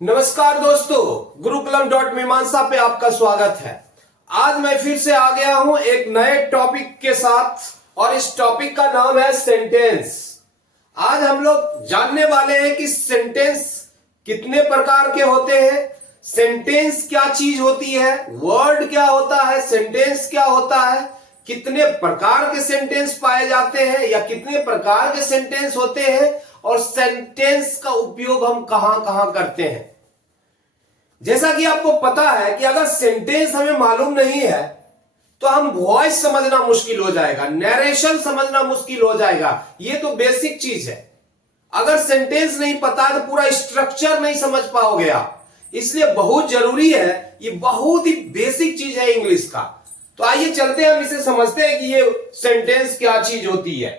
नमस्कार दोस्तों, गुरुकुलम.मीमांसा पे आपका स्वागत है। आज मैं फिर से आ गया हूं एक नए टॉपिक के साथ और इस टॉपिक का नाम है सेंटेंस। आज हम लोग जानने वाले हैं कि सेंटेंस कितने प्रकार के होते हैं, सेंटेंस क्या चीज होती है, वर्ड क्या होता है, सेंटेंस क्या होता है, कितने प्रकार के सेंटेंस पाए जाते हैं या कितने प्रकार के सेंटेंस होते हैं और सेंटेंस का उपयोग हम कहां कहां करते हैं। जैसा कि आपको पता है कि अगर सेंटेंस हमें मालूम नहीं है तो हम वॉइस समझना मुश्किल हो जाएगा, नरेशन समझना मुश्किल हो जाएगा। ये तो बेसिक चीज है। अगर सेंटेंस नहीं पता है तो पूरा स्ट्रक्चर नहीं समझ पाओगे आप। इसलिए बहुत जरूरी है, ये बहुत ही बेसिक चीज है इंग्लिश का। तो आइए चलते हैं, हम इसे समझते हैं कि ये सेंटेंस क्या चीज होती है।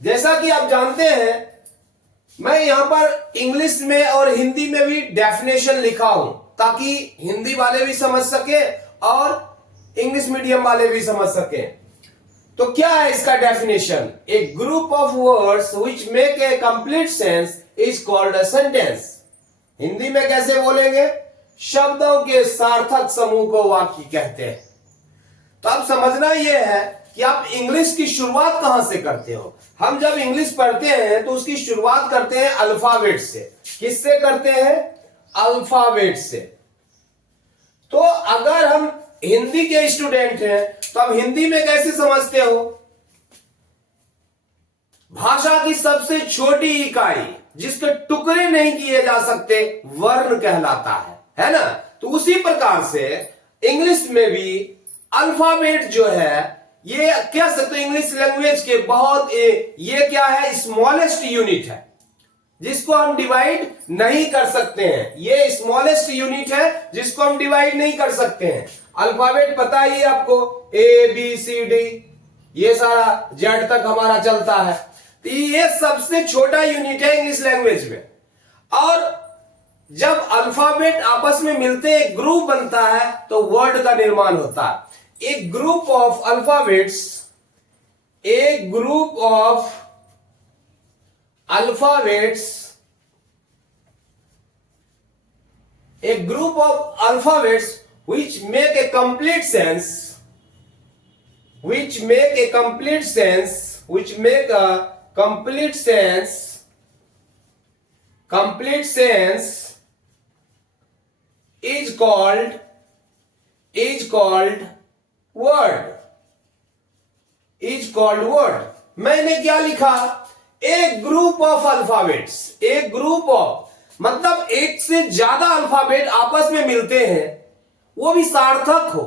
जैसा कि आप जानते हैं, मैं यहां पर इंग्लिश में और हिंदी में भी डेफिनेशन लिखा हूं ताकि हिंदी वाले भी समझ सके और इंग्लिश मीडियम वाले भी समझ सके। तो क्या है इसका definition? A group of words which make a complete sense is called a sentence. Hindi में कैसे बोलेंगे? शब्दों के सार्थक समूह को वाक्य कहते हैं। तो अब समझना यह है कि आप इंग्लिश की शुरुआत कहां से करते हो। हम जब इंग्लिश पढ़ते हैं तो उसकी शुरुआत करते हैं अल्फाबेट से। किससे करते हैं? अल्फाबेट से। तो अगर हम हिंदी के स्टूडेंट हैं तो आप हिंदी में कैसे समझते हो? भाषा की सबसे छोटी इकाई जिसके टुकड़े नहीं किए जा सकते वर्ण कहलाता है ना। तो उसी प्रकार से इंग्लिश में भी अल्फाबेट जो है, ये कह सकते हो इंग्लिश लैंग्वेज के बहुत ये क्या है, स्मॉलेस्ट यूनिट है जिसको हम डिवाइड नहीं कर सकते हैं। ये स्मॉलेस्ट यूनिट है जिसको हम डिवाइड नहीं कर सकते हैं। अल्फाबेट पता ही आपको, ए बी सी डी, ये सारा जेड तक हमारा चलता है। तो ये सबसे छोटा यूनिट है इंग्लिश लैंग्वेज में। और जब अल्फाबेट आपस में मिलते एक ग्रुप बनता है तो वर्ड का निर्माण होता है। A group of alphabets, a group of alphabets, a group of alphabets which make a complete sense, which make a complete sense, which make a complete sense, complete sense is called word, is called word. मैंने क्या लिखा? A group of alphabets. A group of मतलब एक से ज्यादा alphabet आपस में मिलते हैं, वो भी सार्थक हो,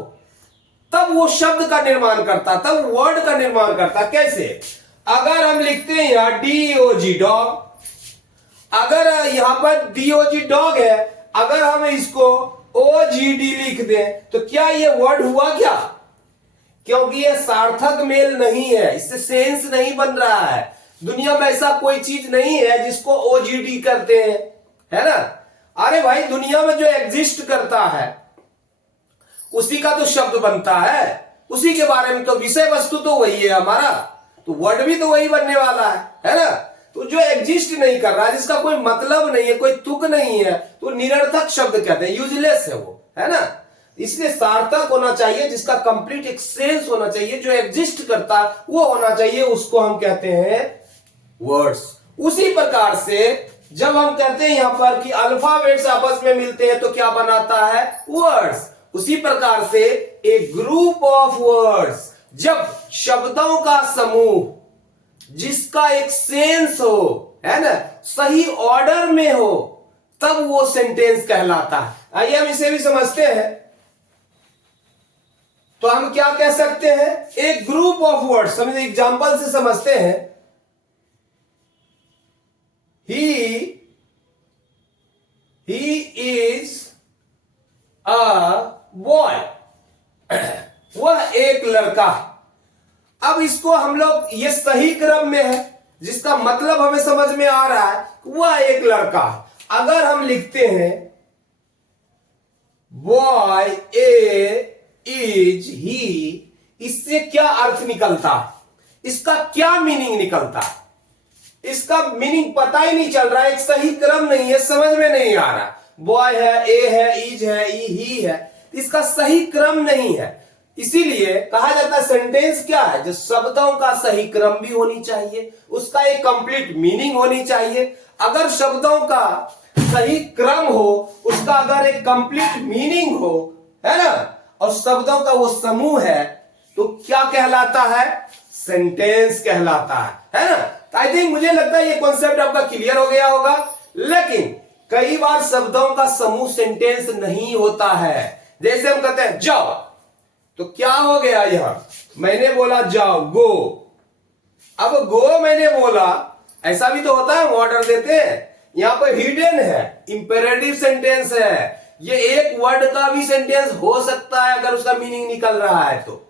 तब वो शब्द का निर्माण करता, तब वर्ड का निर्माण करता। कैसे? अगर हम लिखते हैं यहां DOG डॉग, अगर यहां पर DOG डॉग है, अगर हम इसको OGD लिख दें तो क्या ये वर्ड हुआ क्या? क्योंकि ये सार्थक मेल नहीं है, इससे सेंस नहीं बन रहा है। दुनिया में ऐसा कोई चीज नहीं है जिसको OGD करते हैं, है ना। अरे भाई, दुनिया में जो एग्जिस्ट करता है उसी का तो शब्द बनता है, उसी के बारे में तो विषय वस्तु तो वही है हमारा, तो वर्ड भी तो वही बनने वाला है ना। तो जो एग्जिस्ट नहीं कर रहा है, जिसका कोई मतलब नहीं है, कोई तुक नहीं है, तो निरर्थक शब्द कहते हैं, यूजलेस है वो, है ना। इसलिए सार्थक होना चाहिए, जिसका कंप्लीट एक सेंस होना चाहिए, जो एग्जिस्ट करता है वो होना चाहिए, उसको हम कहते हैं वर्ड्स। उसी प्रकार से जब हम कहते हैं यहां पर कि अल्फाबेट्स आपस में मिलते हैं तो क्या बनाता है? वर्ड्स। उसी प्रकार से एक ग्रुप ऑफ वर्ड्स, जब शब्दों का समूह जिसका एक सेंस हो, है ना, सही ऑर्डर में हो, तब वो सेंटेंस कहलाता है। आइए हम इसे भी समझते हैं। तो हम क्या कह सकते हैं? एक ग्रुप ऑफ वर्ड्स, समझे, एग्जांपल से समझते हैं। ही इज अ बॉय, वह एक लड़का है। अब इसको हम लोग, ये सही क्रम में है, जिसका मतलब हमें समझ में आ रहा है, वह एक लड़का है। अगर हम लिखते हैं बॉय ए इज ही, इससे क्या अर्थ निकलता है? इसका क्या मीनिंग निकलता है? इसका मीनिंग पता ही नहीं चल रहा है, एक सही क्रम नहीं है, समझ में नहीं आ रहा। बॉय है, ए है, इज है, ही है, इसका सही क्रम नहीं है। इसीलिए कहा जाता है सेंटेंस क्या है, जो शब्दों का सही क्रम भी होनी चाहिए, उसका एक कंप्लीट मीनिंग होनी चाहिए। अगर शब्दों का सही क्रम हो, उसका अगर एक कंप्लीट मीनिंग हो, है ना, और शब्दों का वो समूह है, तो क्या कहलाता है, सेंटेंस कहलाता है ना। तो आई थिंक मुझे लगता है ये कॉन्सेप्ट आपका क्लियर हो गया होगा। लेकिन कई बार शब्दों का समूह सेंटेंस नहीं होता है। जैसे हम कहते हैं जाओ, तो क्या हो गया, यहां मैंने बोला जाओ, गो। अब गो मैंने बोला, ऐसा भी तो होता है, हम ऑर्डर देते हैं। यहां पर हिडन है, इंपेरेटिव सेंटेंस है, ये एक वर्ड का भी सेंटेंस हो सकता है अगर उसका मीनिंग निकल रहा है तो।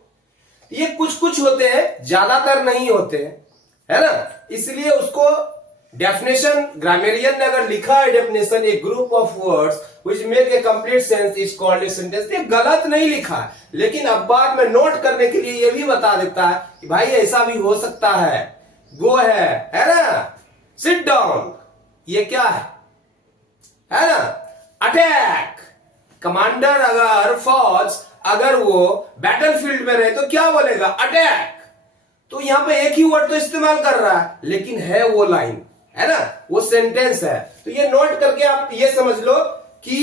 ये कुछ कुछ होते हैं, ज्यादातर नहीं होते हैं, है ना। इसलिए उसको डेफिनेशन, ग्रामेरियन ने अगर लिखा है definition, A group of words which make a complete sense is called a sentence, ये गलत नहीं लिखा है, लेकिन अब बाद में नोट करने के लिए ये भी बता देता है कि भाई ऐसा भी हो सकता है। गो है ना, सिट डाउन, ये क्या है ना, अटैक। कमांडर अगर फौज अगर वो बैटलफील्ड में रहे तो क्या बोलेगा, अटैक। तो यहां पे एक ही वर्ड तो इस्तेमाल कर रहा है, लेकिन है वो लाइन, है ना, वो सेंटेंस है। तो ये नोट करके आप ये समझ लो कि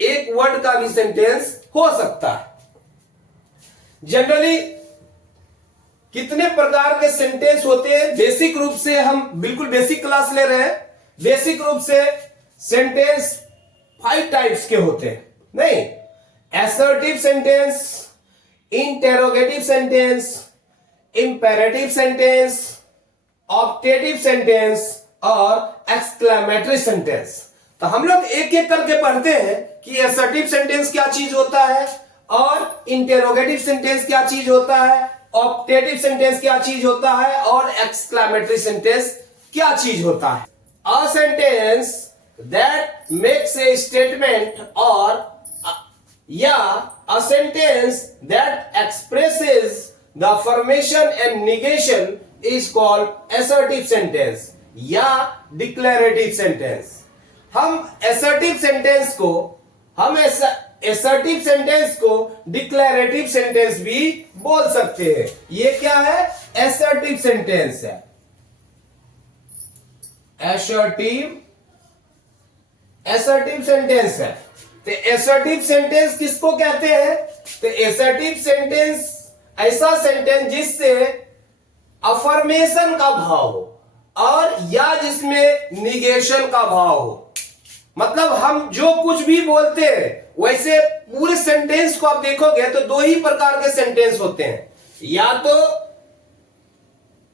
एक वर्ड का भी सेंटेंस हो सकता है। जनरली कितने प्रकार के सेंटेंस होते हैं, बेसिक रूप से हम बिल्कुल बेसिक क्लास ले रहे हैं। बेसिक रूप से सेंटेंस 5 टाइप्स के होते हैं, नहीं, assertive sentence, interrogative sentence, imperative sentence, optative sentence और एक्सक्लेमेटरी सेंटेंस। तो हम लोग एक एक करके पढ़ते हैं कि assertive सेंटेंस क्या चीज होता है, और इंटेरोगेटिव सेंटेंस क्या चीज होता है, ऑप्टेटिव सेंटेंस क्या चीज होता है, और एक्सक्लेमेटरी सेंटेंस क्या चीज होता है। A sentence that makes a statement or a sentence that expresses the affirmation and negation is called assertive sentence या declarative sentence। हम assertive sentence को declarative sentence भी बोल सकते हैं। ये क्या है, assertive sentence है, assertive सेंटेंस है। तो assertive सेंटेंस किसको कहते हैं, तो assertive सेंटेंस ऐसा सेंटेंस जिससे अफर्मेशन का भाव हो और या जिसमें निगेशन का भाव हो। मतलब हम जो कुछ भी बोलते हैं, वैसे पूरे सेंटेंस को आप देखोगे तो 2 ही प्रकार के सेंटेंस होते हैं, या तो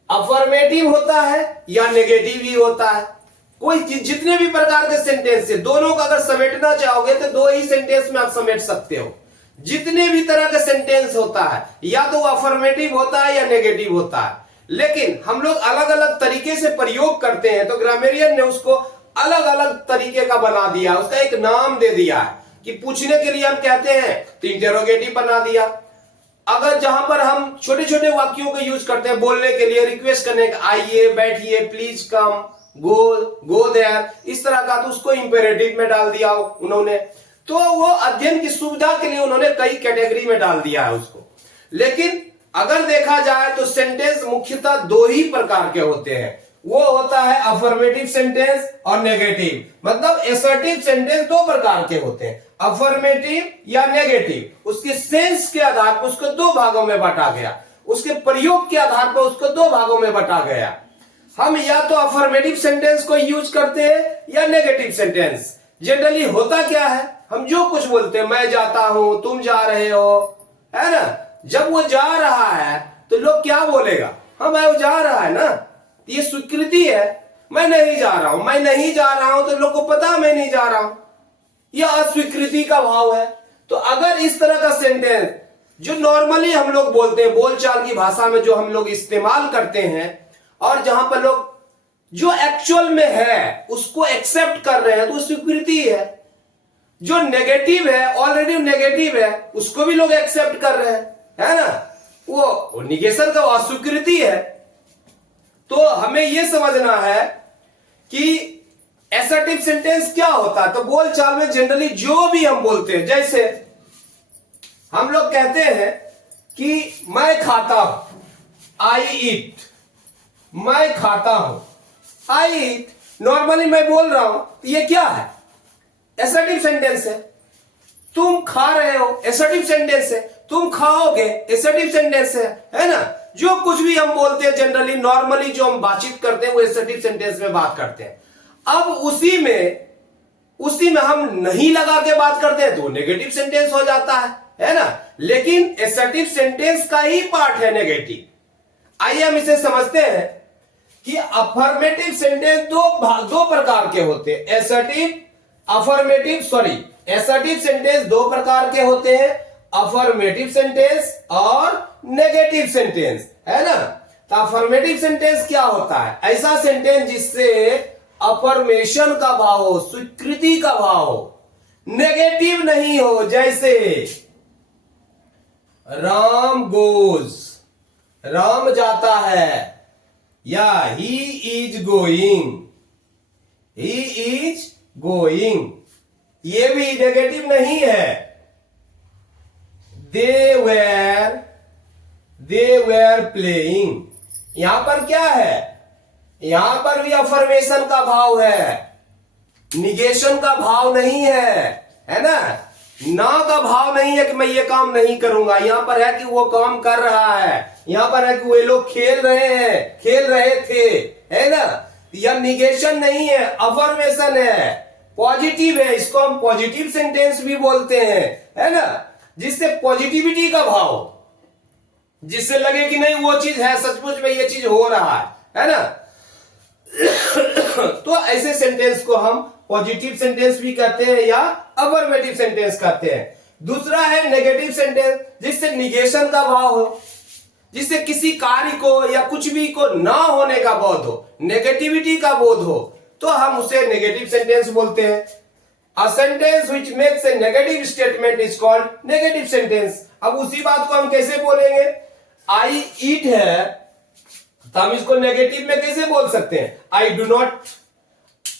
अफर्मेटिव होता है या नेगेटिव ही होता है। कोई जितने भी प्रकार के सेंटेंस है, दोनों का अगर समेटना चाहोगे तो 2 ही सेंटेंस में आप समेट सकते हो। जितने भी तरह का सेंटेंस होता है, या तो अफर्मेटिव होता है या नेगेटिव होता है, लेकिन हम लोग अलग अलग तरीके से प्रयोग करते हैं। तो ग्रामेरियन ने उसको अलग अलग तरीके का बना दिया, उसका एक नाम दे दिया है कि पूछने के लिए हम कहते हैं तो इंटेरोगेटिव बना दिया। अगर जहां पर हम छोटे छोटे वाक्यों का यूज करते हैं बोलने के लिए, रिक्वेस्ट करने का, आइए, बैठिए, प्लीज कम, गो देयर, इस तरह का, तो उसको इंपेरेटिव में डाल दिया उन्होंने। तो वो अध्ययन की सुविधा के लिए उन्होंने कई कैटेगरी में डाल दिया है उसको। लेकिन अगर देखा जाए तो सेंटेंस मुख्यतः 2 ही प्रकार के होते हैं, वो होता है अफर्मेटिव सेंटेंस और नेगेटिव। मतलब असर्टिव सेंटेंस 2 प्रकार के होते हैं, अफर्मेटिव या नेगेटिव। उसके सेंस के आधार पर उसको 2 भागों में बांटा गया, उसके प्रयोग के आधार पर उसको 2 भागों में बांटा गया। हम या तो अफर्मेटिव सेंटेंस को यूज करते हैं या नेगेटिव सेंटेंस। जनरली होता क्या है, हम जो कुछ बोलते हैं, मैं जाता हूं, तुम जा रहे हो, है ना, जब वो जा रहा है तो लोग क्या बोलेगा, हाँ मैं वो जा रहा है ना, ये स्वीकृति है। मैं नहीं जा रहा हूं, मैं नहीं जा रहा हूं तो लोग को पता मैं नहीं जा रहा हूं, यह अस्वीकृति का भाव है। तो अगर इस तरह का सेंटेंस जो नॉर्मली हम लोग बोलते हैं, बोलचाल की भाषा में जो हम लोग इस्तेमाल करते हैं, और जहां पर लोग जो एक्चुअल में है उसको एक्सेप्ट कर रहे हैं, तो स्वीकृति है। जो नेगेटिव है, ऑलरेडी नेगेटिव है, उसको भी लोग एक्सेप्ट कर रहे हैं, है ना, वो निगेशन का अस्वीकृति है। तो हमें यह समझना है कि असर्टिव सेंटेंस क्या होता है। तो बोलचाल में जनरली जो भी हम बोलते हैं, जैसे हम लोग कहते हैं कि मैं खाता हूं, आई ईट, मैं खाता हूं, आई ईट, नॉर्मली मैं बोल रहा हूं, तो ये क्या है? असर्टिव सेंटेंस है। तुम खा रहे हो, असर्टिव सेंटेंस है। तुम खाओगे, असर्टिव सेंटेंस है ना। जो कुछ भी हम बोलते हैं जनरली, नॉर्मली जो हम बातचीत करते हैं वो असर्टिव सेंटेंस में बात करते हैं। अब उसी में हम नहीं लगा के बात करते हैं तो नेगेटिव सेंटेंस हो जाता है ना। लेकिन असर्टिव सेंटेंस का ही पार्ट है नेगेटिव। आइए हम इसे समझते हैं कि अफर्मेटिव सेंटेंस दो प्रकार के होते हैं। असर्टिव सेंटेंस दो प्रकार के होते हैं, अफर्मेटिव सेंटेंस और नेगेटिव सेंटेंस, है ना। तो अफर्मेटिव सेंटेंस क्या होता है? ऐसा सेंटेंस जिससे अफर्मेशन का भाव हो, स्वीकृति का भाव हो, नेगेटिव नहीं हो। जैसे राम गोज, राम जाता है, या he is going, he is going, ये भी नेगेटिव नहीं है। दे वेर प्लेइंग, यहां पर क्या है? यहां पर भी अफर्मेशन का भाव है, निगेशन का भाव नहीं है ना। ना का भाव नहीं है कि मैं ये काम नहीं करूंगा। यहां पर है कि वो काम कर रहा है, यहां पर है कि वे लोग खेल रहे थे, है ना। यह निगेशन नहीं है, अफर्मेशन है, पॉजिटिव है। इसको हम पॉजिटिव सेंटेंस भी बोलते हैं, है ना, जिससे पॉजिटिविटी का भाव, जिससे लगे कि नहीं वो चीज है, सचमुच में ये चीज हो रहा है ना। तो ऐसे सेंटेंस को हम पॉजिटिव सेंटेंस भी कहते हैं या अफर्मेटिव सेंटेंस कहते हैं। दूसरा है नेगेटिव सेंटेंस, जिससे निगेशन का भाव हो, जिससे किसी कार्य को या कुछ भी को ना होने का बोध हो, नेगेटिविटी का बोध हो, तो हम उसे नेगेटिव सेंटेंस बोलते हैं। A sentence which makes a negative statement is called negative sentence। अब उसी बात को हम कैसे बोलेंगे? I eat है, तो हम इसको नेगेटिव में कैसे बोल सकते हैं? I do not,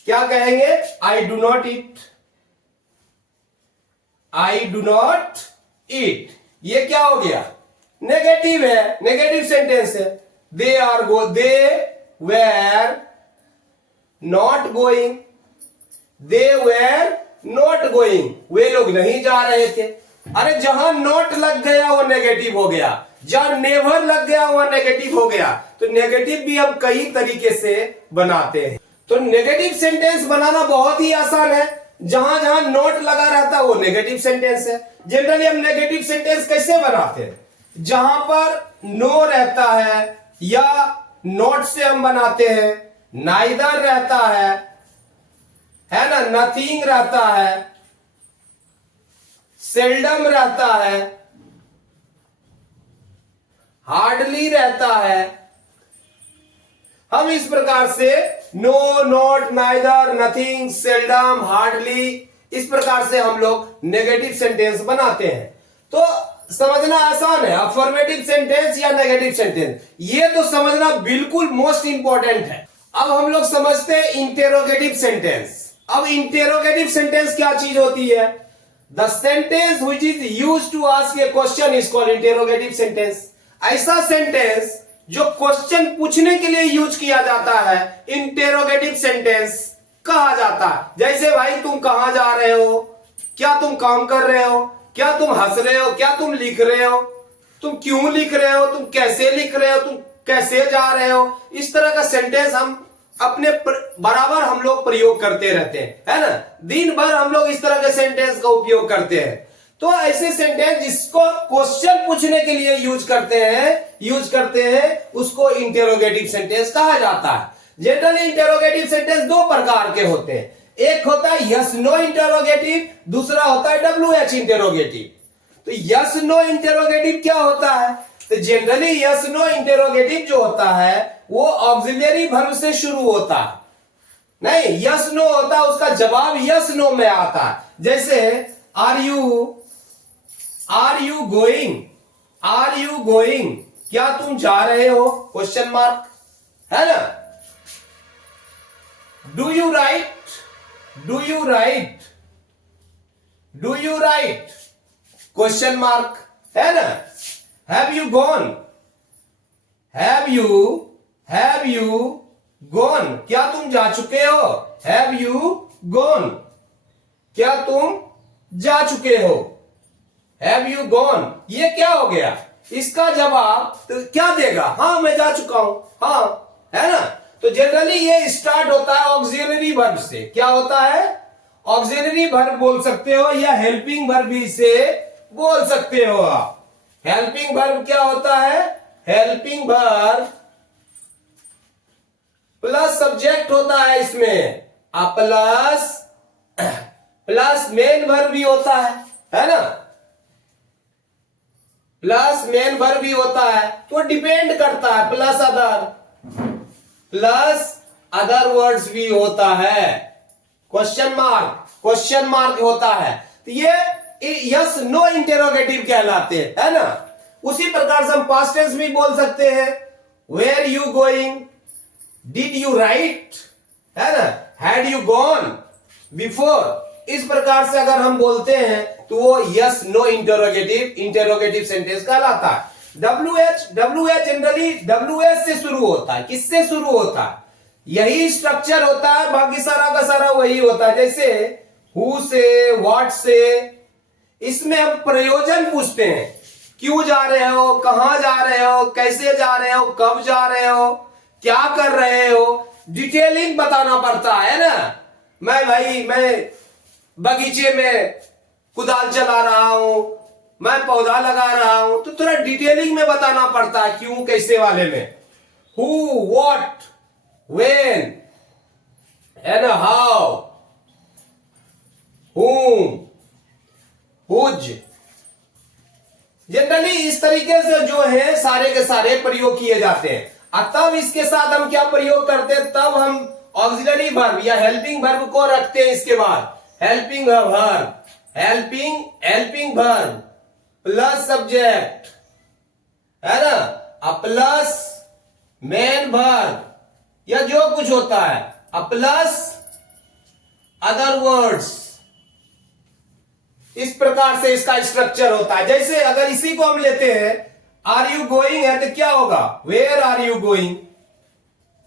क्या कहेंगे? I do not eat, I do not eat, ये क्या हो गया? नेगेटिव है, नेगेटिव सेंटेंस है। They were not going, they were not going, वे लोग नहीं जा रहे थे। अरे जहां नॉट लग गया वो नेगेटिव हो गया, जहां नेवर लग गया वो नेगेटिव हो गया। तो नेगेटिव भी हम कई तरीके से बनाते हैं। तो नेगेटिव सेंटेंस बनाना बहुत ही आसान है। जहां जहां नॉट लगा रहता है वो नेगेटिव सेंटेंस है। जनरली हम नेगेटिव सेंटेंस कैसे बनाते हैं? जहां पर नो रहता है या नॉट से हम बनाते हैं, नाइदर रहता है ना, नथिंग रहता है, सेल्डम रहता है, हार्डली रहता है। हम इस प्रकार से no, not, neither, nothing, seldom, hardly, इस प्रकार से हम लोग नेगेटिव सेंटेंस बनाते हैं। तो समझना आसान है, अफर्मेटिव सेंटेंस या नेगेटिव सेंटेंस, ये तो समझना बिल्कुल मोस्ट इंपॉर्टेंट है। अब हम लोग समझते हैं इंटेरोगेटिव सेंटेंस। अब इंटेरोगेटिव सेंटेंस क्या चीज होती है? The sentence which is used to ask a question is called interrogative sentence. ऐसा सेंटेंस जो क्वेश्चन पूछने के लिए यूज किया जाता है, इंटेरोगेटिव सेंटेंस कहा जाता है। जैसे भाई तुम कहां जा रहे हो, क्या तुम काम कर रहे हो, क्या तुम हंस रहे हो, क्या तुम लिख रहे हो, तुम क्यों लिख रहे हो, तुम कैसे लिख रहे हो, तुम कैसे जा रहे हो। इस तरह का सेंटेंस हम अपने बराबर हम लोग प्रयोग करते रहते हैं, है ना। दिन भर हम लोग इस तरह के सेंटेंस का उपयोग करते हैं। तो ऐसे सेंटेंस जिसको क्वेश्चन पूछने के लिए यूज करते हैं उसको इंटेरोगेटिव सेंटेंस कहा जाता है। जनरली इंटेरोगेटिव सेंटेंस दो प्रकार के होते हैं। एक होता है यस नो इंटेरोगेटिव, दूसरा होता है WH इंटेरोगेटिव। तो यस नो इंटेरोगेटिव क्या होता है? तो जनरली यस नो इंटेरोगेटिव जो होता है वो ऑक्सिलरी वर्ब से शुरू होता है। नहीं, यस नो होता है, उसका जवाब यस नो में आता है। जैसे आर यू गोइंग, क्या तुम जा रहे हो, क्वेश्चन मार्क, है ना? Do you right, do you right, do you right, question mark, है ना? Have you gone, have you gone, क्या तुम जा चुके हो? हैव यू गॉन, क्या तुम जा चुके हो? हैव यू गॉन, ये क्या हो गया? इसका जवाब तो क्या देगा? हाँ मैं जा चुका हूं, हाँ, है ना? तो जनरली ये स्टार्ट होता है ऑक्सिलरी वर्ब से। क्या होता है? ऑक्सिलरी वर्ब बोल सकते हो या हेल्पिंग वर्ब भी इसे बोल सकते हो आप। हेल्पिंग वर्ब क्या होता है? हेल्पिंग वर्ब प्लस सब्जेक्ट होता है इसमें, प्लस मेन वर्ब भी होता है ना? प्लस मेन वर्ब भी होता है, तो डिपेंड करता है। प्लस अदर वर्ड्स भी होता है। क्वेश्चन मार्क होता है, तो ये यस नो इंटेरोगेटिव कहलाते हैं, है ना? उसी प्रकार से हम पास्ट टेंस भी बोल सकते हैं। Where you going, did you write, है ना? हैड यू गॉन बिफोर, इस प्रकार से अगर हम बोलते हैं तो वो यस नो इंटेरोगेटिव सेंटेंस कहलाता है। WH जनरली WH से शुरू होता है। किससे शुरू होता है? यही स्ट्रक्चर होता है, बाकी सारा का सारा वही होता है। जैसे हु से, व्हाट से, इसमें हम प्रयोजन पूछते हैं। क्यों जा रहे हो, कहां जा रहे हो, कैसे जा रहे हो, कब जा रहे हो, क्या कर रहे हो, डिटेलिंग बताना पड़ता है ना? मैं बगीचे में कुदाल चला रहा हूं, मैं पौधा लगा रहा हूं, तो थोड़ा डिटेलिंग में बताना पड़ता है, क्यों कैसे वाले में। Who, what, when, and how, whom, whose, generally इस तरीके से जो है सारे के सारे प्रयोग किए जाते हैं। तब इसके साथ हम क्या प्रयोग करते हैं? तब हम ऑक्सिलरी वर्ब या हेल्पिंग वर्ब को रखते हैं। इसके बाद हेल्पिंग वर्ब प्लस सब्जेक्ट, है ना? प्लस मेन वर्ब या जो कुछ होता है, प्लस अदर वर्ड्स। इस प्रकार से इसका स्ट्रक्चर होता है। जैसे अगर इसी को हम लेते हैं, आर यू गोइंग है तो क्या होगा? Where are you going,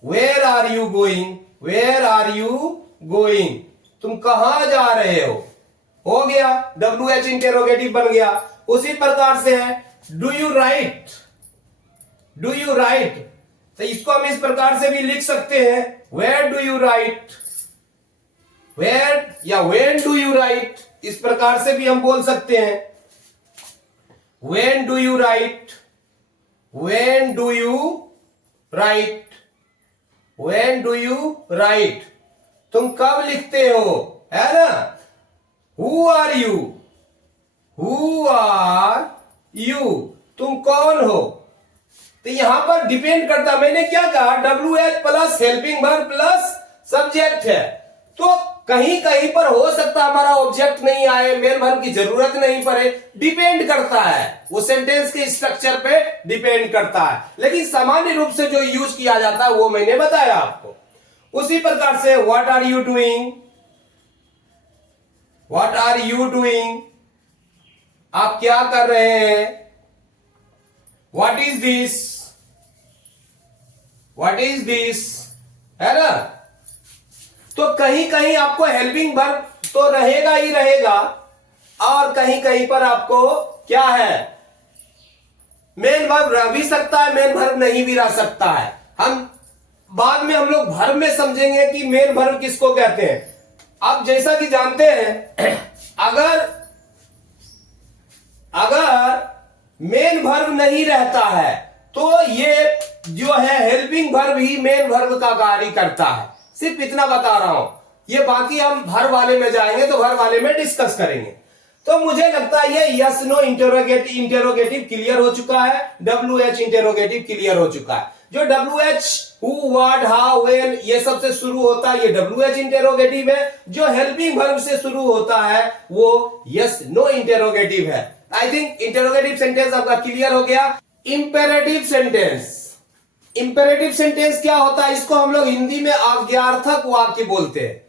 where are you going, where are you going, तुम कहां जा रहे हो गया, WH इंटेरोगेटिव बन गया। उसी प्रकार से है do you right, do you right, तो इसको हम इस प्रकार से भी लिख सकते हैं, where do you write, where या व्हेन डू यू राइट, इस प्रकार से भी हम बोल सकते हैं। When do you write, when do you write, when do you write, तुम कब लिखते हो, है ना? Who are you, who are you, तुम कौन हो? तो यहां पर डिपेंड करता, मैंने क्या कहा, WH plus helping verb plus subject है, तो कहीं कहीं पर हो सकता हमारा ऑब्जेक्ट नहीं आए, मेन वर्ब की जरूरत नहीं पड़े, डिपेंड करता है, वो सेंटेंस के स्ट्रक्चर पे डिपेंड करता है। लेकिन सामान्य रूप से जो यूज किया जाता है वो मैंने बताया आपको। उसी प्रकार से what are you doing, what are you doing, आप क्या कर रहे हैं? What is this, what is this, है ना? तो कहीं कहीं आपको हेल्पिंग वर्ब तो रहेगा ही रहेगा, और कहीं कहीं पर आपको क्या है, मेन वर्ब रह भी सकता है, मेन वर्ब नहीं भी रह सकता है। हम बाद में हम लोग वर्ब में समझेंगे कि मेन वर्ब किसको कहते हैं। आप जैसा कि जानते हैं, अगर मेन वर्ब नहीं रहता है तो ये जो है हेल्पिंग वर्ब ही मेन वर्ब का कार्य करता है। सिर्फ इतना बता रहा हूं, ये बाकी हम भर वाले में जाएंगे तो भर वाले में डिस्कस करेंगे। तो मुझे लगता है ये यस नो इंटेरोगेटिव क्लियर हो चुका है, WH इंटेरोगेटिव क्लियर हो चुका है। जो WH who, what, how, when ये सब से शुरू होता है ये WH इंटेरोगेटिव है। जो हेल्पिंग वर्ब से शुरू होता है वो यस नो इंटेरोगेटिव है। आई थिंक इंटेरोगेटिव सेंटेंस आपका क्लियर हो गया। इंपेरेटिव सेंटेंस, इंपेरेटिव सेंटेंस क्या होता है, इसको हम लोग हिंदी में आज्ञार्थक वाक्य बोलते हैं।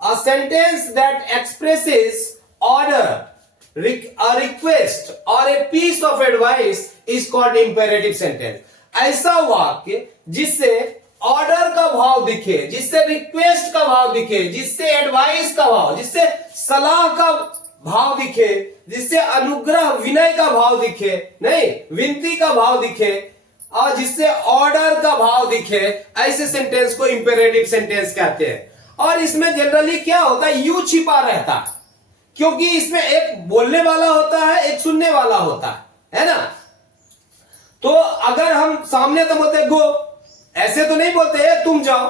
अ sentence that expresses order, a request or a piece of advice is called imperative sentence. ऐसा वाक्य जिससे ऑर्डर का भाव दिखे, जिससे रिक्वेस्ट का भाव दिखे, जिससे एडवाइस का भाव, जिससे सलाह का भाव दिखे, जिससे अनुग्रह विनय का भाव दिखे, नहीं विनती का भाव दिखे, और जिससे ऑर्डर का भाव दिखे, ऐसे सेंटेंस को इंपेरेटिव सेंटेंस कहते हैं। और इसमें जनरली क्या होता है, यू छिपा रहता है, क्योंकि इसमें एक बोलने वाला होता है, एक सुनने वाला होता है ना। तो अगर हम सामने तो बोलते गो, ऐसे तो नहीं बोलते तुम जाओ,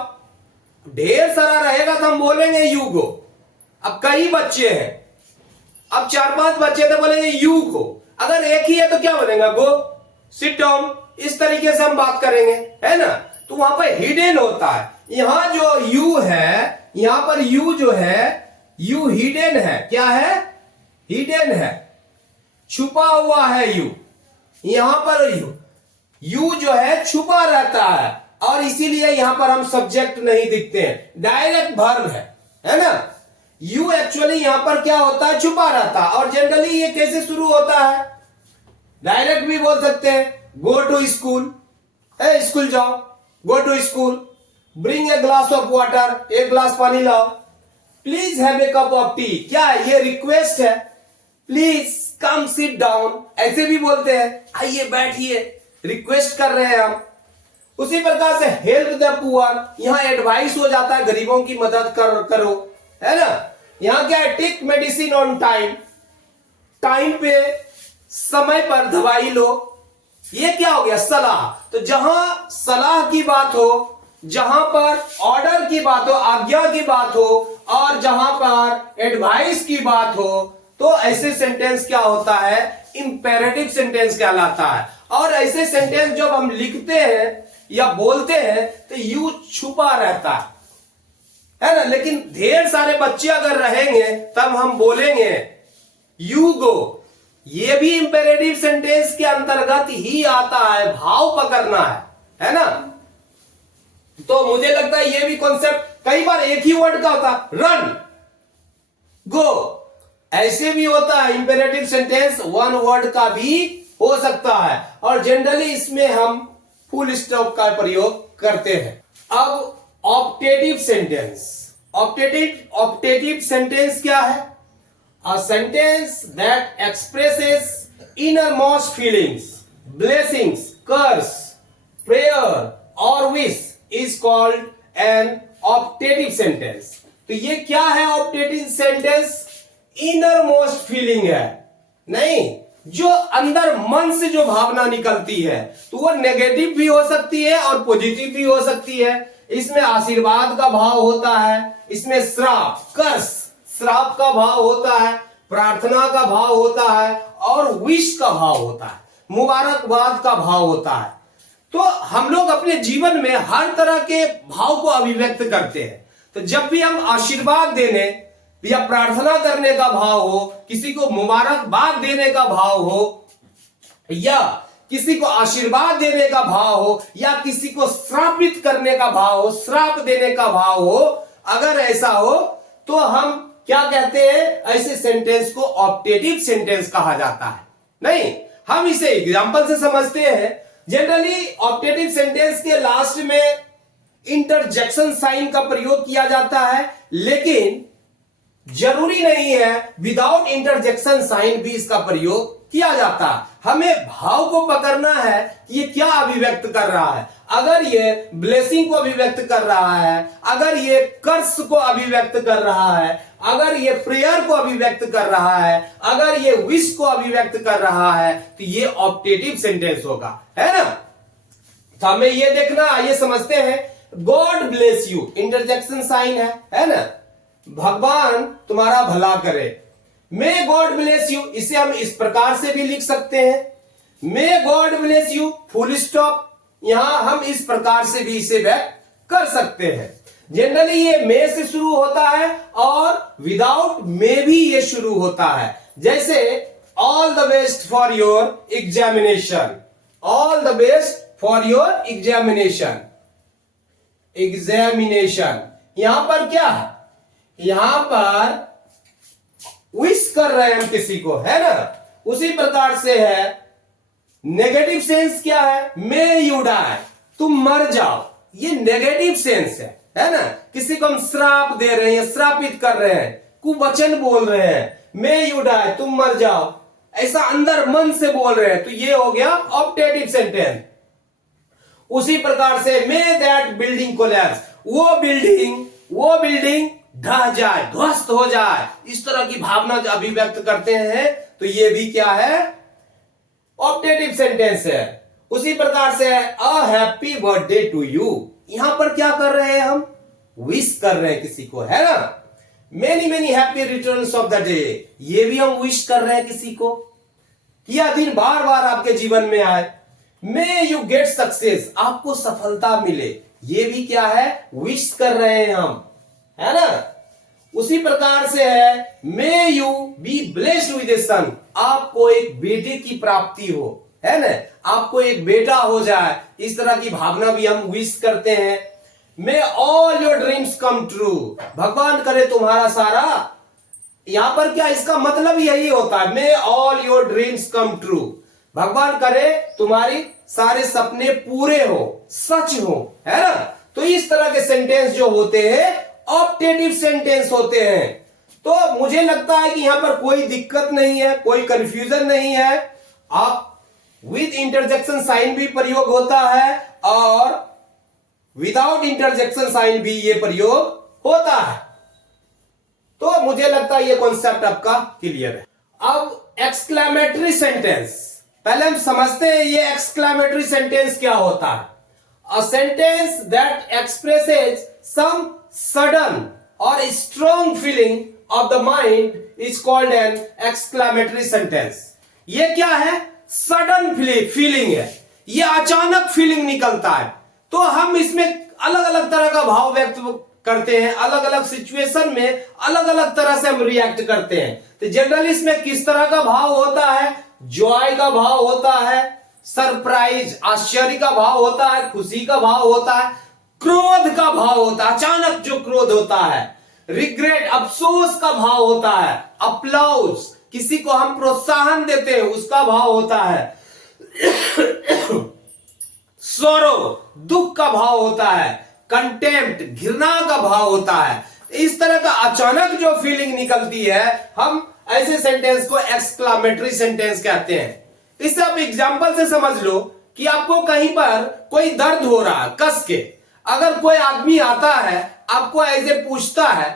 ढेर सारा रहेगा तो हम बोलेंगे यू गो। अब कई बच्चे हैं, अब 4-5 बच्चे तो बोलेंगे यू गो, अगर एक ही है तो क्या बोलेंगे, गो सिट डाउन, इस तरीके से हम बात करेंगे, है ना। तो वहां पर हिडन होता है, यहां जो यू है, यहां पर यू जो है, यू हिडन है, क्या है, हिडन है, छुपा हुआ है यू, यहां पर यू जो है छुपा रहता है, और इसीलिए यहां पर हम सब्जेक्ट नहीं दिखते हैं, डायरेक्ट वर्ब है ना। यू एक्चुअली यहां पर क्या होता है, छुपा रहता है। और जनरली ये कैसे शुरू होता है, डायरेक्ट भी बोल सकते हैं, गो टू स्कूल, स्कूल जाओ, go to school, bring a glass of water, एक ग्लास पानी लाओ, please have a cup of tea, क्या है ये रिक्वेस्ट है, प्लीज कम सिट डाउन, ऐसे भी बोलते हैं, आइए बैठिए, रिक्वेस्ट कर रहे हैं हम। उसी प्रकार से हेल्प द पुअर, यहां एडवाइस हो जाता है, गरीबों की मदद करो, है ना। यहां क्या है, take medicine on time, time पे समय पर दवाई लो, ये क्या हो गया, सलाह। तो जहां सलाह की बात हो, जहां पर ऑर्डर की बात हो, आज्ञा की बात हो, और जहां पर एडवाइस की बात हो, तो ऐसे सेंटेंस क्या होता है, इंपेरेटिव सेंटेंस कहलाता है। और ऐसे सेंटेंस जब हम लिखते हैं या बोलते हैं तो यू छुपा रहता है ना। लेकिन ढेर सारे बच्चे अगर रहेंगे तब हम बोलेंगे यू गो, ये भी इंपेरेटिव सेंटेंस के अंतर्गत ही आता है, भाव पकड़ना है ना। तो मुझे लगता है ये भी कॉन्सेप्ट कई बार एक ही वर्ड का होता, रन, गो, ऐसे भी होता है। इंपेरेटिव सेंटेंस वन वर्ड का भी हो सकता है, और जनरली इसमें हम फुल स्टॉप का प्रयोग करते हैं। अब ऑप्टेटिव सेंटेंस, ऑप्टेटिव सेंटेंस क्या है, a sentence that expresses innermost feelings, blessings, curse, prayer और wish is called an optative sentence. तो ये क्या है optative sentence, inner most feeling है, नहीं जो अंदर मन से जो भावना निकलती है, तो वो नेगेटिव भी हो सकती है और पॉजिटिव भी हो सकती है। इसमें आशीर्वाद का भाव होता है, इसमें श्राप, कर्स, श्राप का भाव होता है, प्रार्थना का भाव होता है, और विश का भाव होता है, मुबारकबाद का भाव होता है। तो हम लोग अपने जीवन में हर तरह के भाव को अभिव्यक्त करते हैं। तो जब भी हम आशीर्वाद देने या प्रार्थना करने का भाव हो, किसी को मुबारकबाद देने का भाव हो, या किसी को आशीर्वाद देने का भाव हो, या किसी को श्रापित करने का भाव हो, श्राप देने का भाव हो, अगर ऐसा हो तो हम क्या कहते हैं, ऐसे सेंटेंस को ऑप्टेटिव सेंटेंस कहा जाता है। नहीं, हम इसे एग्जांपल से समझते हैं। जनरली ऑप्टेटिव सेंटेंस के लास्ट में इंटरजेक्शन साइन का प्रयोग किया जाता है, लेकिन जरूरी नहीं है विदाउट इंटरजेक्शन साइन भी इसका प्रयोग किया जाता है। हमें भाव को पकड़ना है कि ये क्या अभिव्यक्त कर रहा है। अगर ये ब्लेसिंग को अभिव्यक्त कर रहा है, अगर ये कर्स को अभिव्यक्त कर रहा है, अगर ये प्रेयर को अभिव्यक्त कर रहा है, अगर ये विश को अभिव्यक्त कर रहा है, तो ये ऑप्टेटिव सेंटेंस होगा, है ना। तो हमें ये देखना, ये समझते हैं God bless you, interjection sign है ना, भगवान तुम्हारा भला करे। मे गॉड ब्लेस यू, इसे हम इस प्रकार से भी लिख सकते हैं, may God bless you full stop, यहां हम इस प्रकार से भी इसे व्यक्त कर सकते हैं। जनरली ये मे से शुरू होता है और विदाउट मे भी ये शुरू होता है। जैसे all the best for your examination, all the best for your examination. Examination यहां पर क्या है, यहां पर विश कर रहे हैं हम किसी को, है ना। उसी प्रकार से है नेगेटिव सेंस क्या है, मे यू डाई, तुम मर जाओ, ये नेगेटिव सेंस है ना। किसी को हम श्राप दे रहे हैं, श्रापित कर रहे हैं, कुवचन बोल रहे हैं, मे यू डाई, तुम मर जाओ, ऐसा अंदर मन से बोल रहे हैं, तो ये हो गया ऑप्टेटिव सेंटेंस। उसी प्रकार से मे दैट बिल्डिंग कोलैप्स, वो बिल्डिंग ढह जाए, ध्वस्त हो जाए, इस तरह की भावना अभिव्यक्त करते हैं, तो ये भी क्या है, ऑप्टेटिव सेंटेंस है। उसी प्रकार से a happy birthday to you, यहां पर क्या कर रहे हैं हम, विश कर रहे हैं किसी को, है ना। Many many happy returns of the day, ये भी हम विश कर रहे हैं किसी को, यह दिन बार बार आपके जीवन में आए। मे यू गेट सक्सेस, आपको सफलता मिले, ये भी क्या है, विश कर रहे हैं हम, है ना। उसी प्रकार से है may you be blessed with a son, आपको एक बेटे की प्राप्ति हो, है ना, आपको एक बेटा हो जाए, इस तरह की भावना भी हम विश करते हैं। May all your dreams come true, भगवान करे तुम्हारा सारा, यहां पर क्या, इसका मतलब यही होता है, may all your dreams come true, भगवान करे तुम्हारी सारे सपने पूरे हो, सच हो, है ना। तो इस तरह के सेंटेंस जो होते हैं ऑप्टेटिव सेंटेंस होते हैं। तो मुझे लगता है कि यहां पर कोई दिक्कत नहीं है, कोई कंफ्यूजन नहीं है। आप विद इंटरजेक्शन साइन भी प्रयोग होता है और विदाउट इंटरजेक्शन साइन भी ये प्रयोग होता है। तो मुझे लगता है ये कॉन्सेप्ट आपका क्लियर है। अब एक्सक्लेमेटरी सेंटेंस, पहले हम समझते हैं ये एक्सक्लेमेटरी सेंटेंस क्या होता है। A sentence that expresses some sudden or strong feeling of the mind is called an exclamatory sentence। ये क्या है, सडन फीलिंग है, ये अचानक फीलिंग निकलता है, तो हम इसमें अलग अलग तरह का भाव व्यक्त करते हैं, अलग अलग सिचुएशन में अलग अलग तरह से हम रिएक्ट करते हैं। तो जनरली इसमें किस तरह का भाव होता है, जॉय का भाव होता है, सरप्राइज आश्चर्य का भाव होता है, खुशी का भाव होता है, क्रोध का भाव होता है, अचानक जो क्रोध होता है, रिग्रेट अफसोस का भाव होता है, अप्लाउज किसी को हम प्रोत्साहन देते हैं उसका भाव होता है, सोरो दुख का भाव होता है, कंटेम्प्ट घृणा का भाव होता है। इस तरह का अचानक जो फीलिंग निकलती है, हम ऐसे सेंटेंस को एक्सक्लेमेटरी सेंटेंस कहते हैं। इससे आप एग्जांपल से समझ लो कि आपको कहीं पर कोई दर्द हो रहा है कस के, अगर कोई आदमी आता है आपको ऐसे पूछता है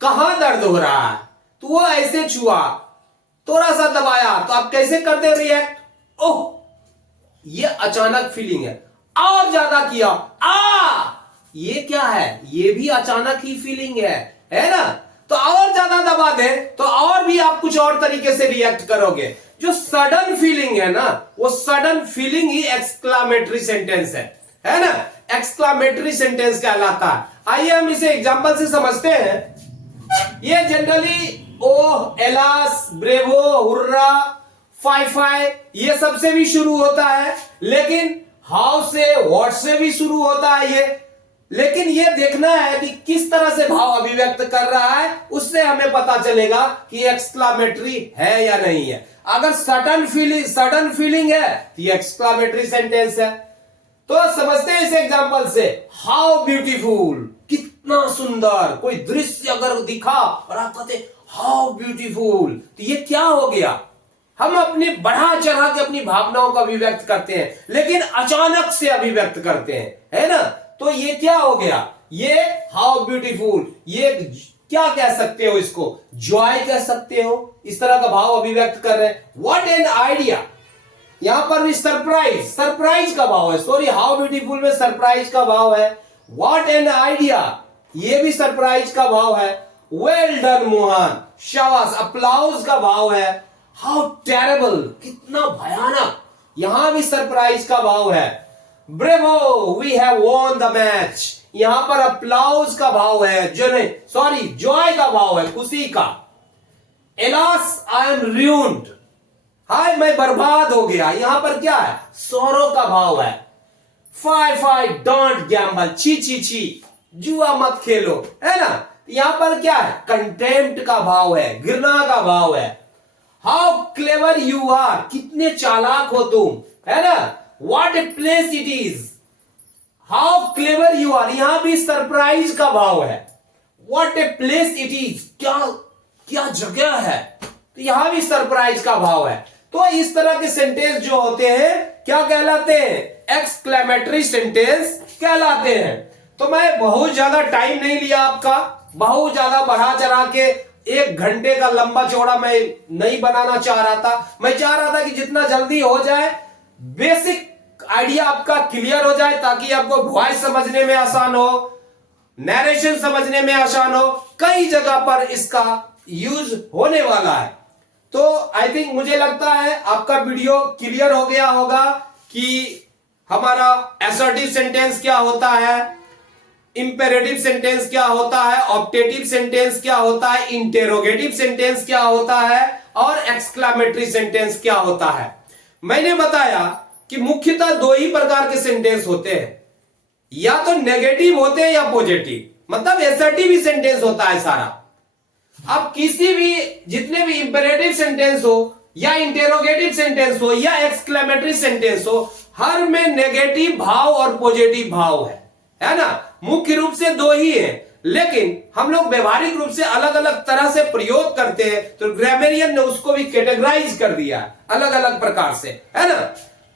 कहां दर्द हो रहा है, तो वो ऐसे छुआ, थोड़ा सा दबाया, तो आप कैसे करते रिएक्ट, ओह ये अचानक फीलिंग है, और ज्यादा किया, ये क्या है, ये भी अचानक ही फीलिंग है ना। तो और ज्यादा दबा दे तो और भी आप कुछ और तरीके से रिएक्ट करोगे। जो सडन फीलिंग है ना, वो सडन फीलिंग ही एक्सक्लेमेटरी सेंटेंस है ना, एक्सक्लेमेटरी सेंटेंस कहलाता है। आइए हम इसे एग्जांपल से समझते हैं। ये generally oh, alas, bravo, hurrah, fie fie ये सबसे भी शुरू होता है, लेकिन हाउ से, व्हाट से भी शुरू होता है ये। लेकिन ये देखना है कि किस तरह से भाव अभिव्यक्त कर रहा है, उससे हमें पता चलेगा कि एक्सक्लेमेटरी है या नहीं है। अगर सडन फीलिंग है तो ये एक्सक्लेमेटरी सेंटेंस है। तो समझते हैं इस एग्जांपल से, हाउ ब्यूटीफुल, कितना सुंदर, कोई दृश्य अगर दिखा और आप कहते हाउ ब्यूटीफुल, तो ये क्या हो गया, हम अपनी बढ़ा चढ़ा के अपनी भावनाओं का अभिव्यक्त करते हैं, लेकिन अचानक से अभिव्यक्त करते हैं, है ना। तो ये क्या हो गया, ये हाउ ब्यूटीफुल, ये क्या कह सकते हो, इसको जॉय कह सकते हो, इस तरह का भाव अभिव्यक्त कर रहे हैं। व्हाट एन आइडिया, यहां पर भी सरप्राइज का भाव है, सॉरी हाउ ब्यूटीफुल में सरप्राइज का भाव है। व्हाट एन आइडिया, ये भी सरप्राइज का भाव है। वेल डन मोहन, शाबाश अप्लाउज का भाव है। हाउ टेरेबल, कितना भयानक, यहां भी सरप्राइज का भाव है। Bravo, we have won the match, यहां पर अप्लाउज का भाव है, जॉय का भाव है, खुशी का। एलास, आई एम रूइंड, हाय मैं बर्बाद हो गया, यहां पर क्या है, सौरो का भाव है, फाई डोंट गैम्बल, छी छी छी, जुआ मत खेलो, है ना। यहां पर क्या है, कंटेम्प्ट का भाव है, घृणा का भाव है। हाउ क्लेवर यू आर, कितने चालाक हो तुम, है ना। What a place it is, how clever you are, यहां भी सरप्राइज का भाव है। What a place it is, क्या क्या जगह है, तो यहां भी सरप्राइज का भाव है। तो इस तरह के सेंटेंस जो होते हैं क्या कहलाते हैं, एक्सक्लेमेटरी सेंटेंस कहलाते हैं। तो मैं बहुत ज्यादा टाइम नहीं लिया आपका, बहुत ज्यादा बढ़ा चढ़ा के 1 घंटे का लंबा चौड़ा मैं नहीं बनाना चाह रहा था। मैं चाह रहा था कि जितना जल्दी हो जाए, बेसिक आइडिया आपका क्लियर हो जाए, ताकि आपको वॉइस समझने में आसान हो, नरेशन समझने में आसान हो। कई जगह पर इसका यूज होने वाला है। तो आई थिंक, मुझे लगता है आपका वीडियो क्लियर हो गया होगा कि हमारा असर्टिव सेंटेंस क्या होता है, इंपेरेटिव सेंटेंस क्या होता है, ऑप्टेटिव सेंटेंस क्या होता है, इंटेरोगेटिव सेंटेंस क्या होता है, और एक्सक्लेमेटरी सेंटेंस क्या होता है। मैंने बताया कि मुख्यतः 2 ही प्रकार के सेंटेंस होते हैं, या तो नेगेटिव होते हैं या पॉजिटिव, मतलब असर्टिव ही सेंटेंस होता है सारा। अब किसी भी, जितने भी इंपेरेटिव सेंटेंस हो, या इंटेरोगेटिव सेंटेंस हो, या एक्सक्लेमेटरी सेंटेंस हो, हर में नेगेटिव भाव और पॉजिटिव भाव है ना। मुख्य रूप से 2 ही है, लेकिन हम लोग व्यवहारिक रूप से अलग अलग तरह से प्रयोग करते हैं। तो ग्रामेरियन ने उसको भी कैटेगराइज कर दिया अलग अलग प्रकार से, है ना।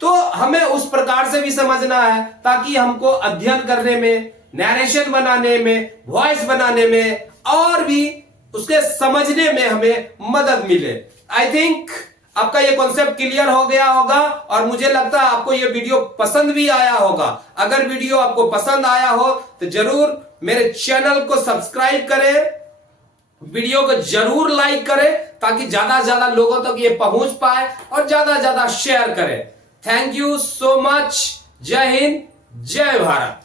तो हमें उस प्रकार से भी समझना है, ताकि हमको अध्ययन करने में, नरेशन बनाने में, वॉइस बनाने में, और भी उसके समझने में हमें मदद मिले। आई थिंक आपका ये कॉन्सेप्ट क्लियर हो गया होगा, और मुझे लगता है आपको ये वीडियो पसंद भी आया होगा। अगर वीडियो आपको पसंद आया हो तो जरूर मेरे चैनल को सब्सक्राइब करें, वीडियो को जरूर लाइक करें, ताकि ज्यादा से ज्यादा लोगों तक ये पहुंच पाए, और ज्यादा से ज्यादा शेयर करें। Thank you so much. जय हिंद, जय भारत।